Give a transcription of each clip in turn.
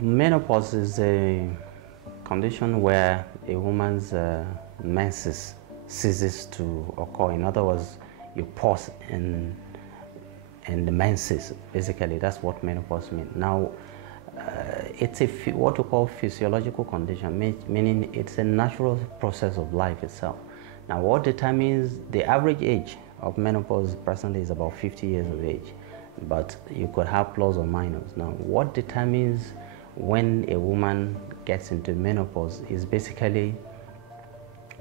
Menopause is a condition where a woman's menses ceases to occur. In other words, you pause in the menses. Basically, that's what menopause means. Now, it's what we call physiological condition, meaning it's a natural process of life itself. Now, what determines the average age of menopause presently is about 50 years of age, but you could have plus or minus. Now, what determines when a woman gets into menopause is basically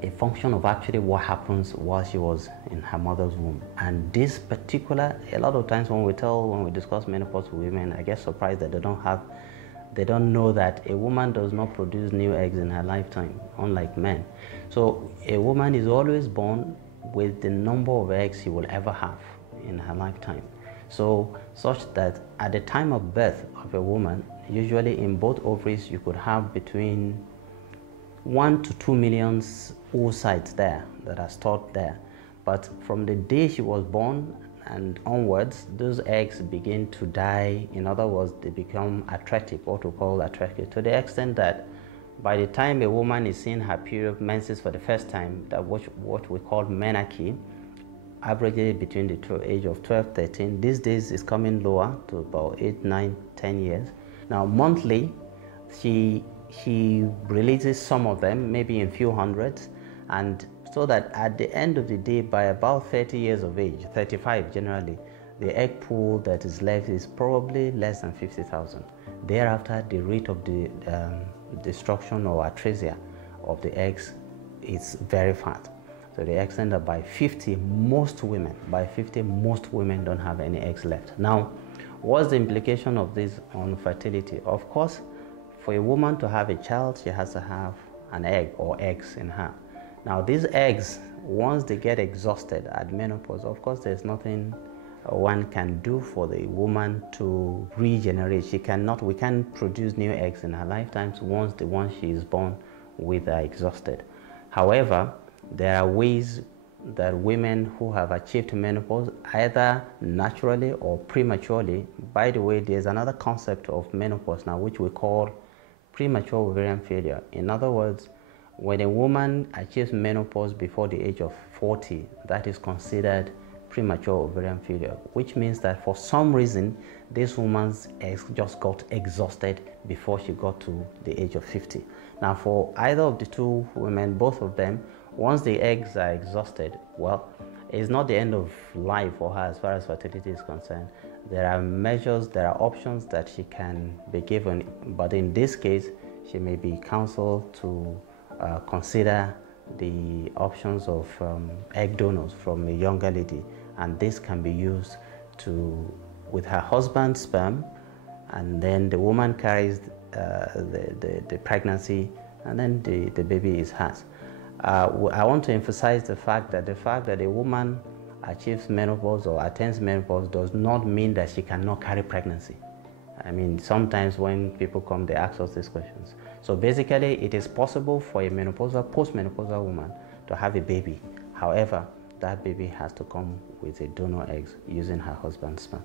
a function of actually what happens while she was in her mother's womb. And this particular, a lot of times when we discuss menopause with women, I get surprised that they don't know that a woman does not produce new eggs in her lifetime, unlike men. So a woman is always born with the number of eggs she will ever have in her lifetime. So such that at the time of birth of a woman, usually in both ovaries, you could have between 1 to 2 million oocytes there that are stored there. But from the day she was born and onwards, those eggs begin to die. In other words, they become atretic, what we call atretic, to the extent that by the time a woman is seeing her period menses for the first time, that what we call menarche, averagely between the age of 12, 13, these days is coming lower to about 8, 9, 10 years. Now monthly, she releases some of them, maybe in few hundreds, and so that at the end of the day, by about 30 years of age, 35 generally, the egg pool that is left is probably less than 50,000. Thereafter, the rate of the destruction or atresia of the eggs is very fast. So the extent that by 50, most women don't have any eggs left. Now, what's the implication of this on fertility? Of course, for a woman to have a child, she has to have an egg or eggs in her. Now, these eggs, once they get exhausted at menopause, of course, there's nothing one can do for the woman to regenerate. We can't produce new eggs in her lifetimes once the ones she is born with are exhausted. However, there are ways that women who have achieved menopause, either naturally or prematurely. By the way, there's another concept of menopause now, which we call premature ovarian failure. In other words, when a woman achieves menopause before the age of 40, that is considered premature ovarian failure, which means that for some reason, this woman's eggs just got exhausted before she got to the age of 50. Now, for either of the two women, both of them, once the eggs are exhausted, well, it's not the end of life for her as far as fertility is concerned. There are measures, there are options that she can be given, but in this case, she may be counseled to consider the options of egg donors from a younger lady, and this can be used with her husband's sperm, and then the woman carries the pregnancy, and then the baby is hers. I want to emphasize the fact that a woman achieves menopause or attains menopause does not mean that she cannot carry pregnancy. I mean, sometimes when people come, they ask us these questions. So basically, it is possible for a postmenopausal woman to have a baby. However, that baby has to come with a donor egg using her husband's sperm.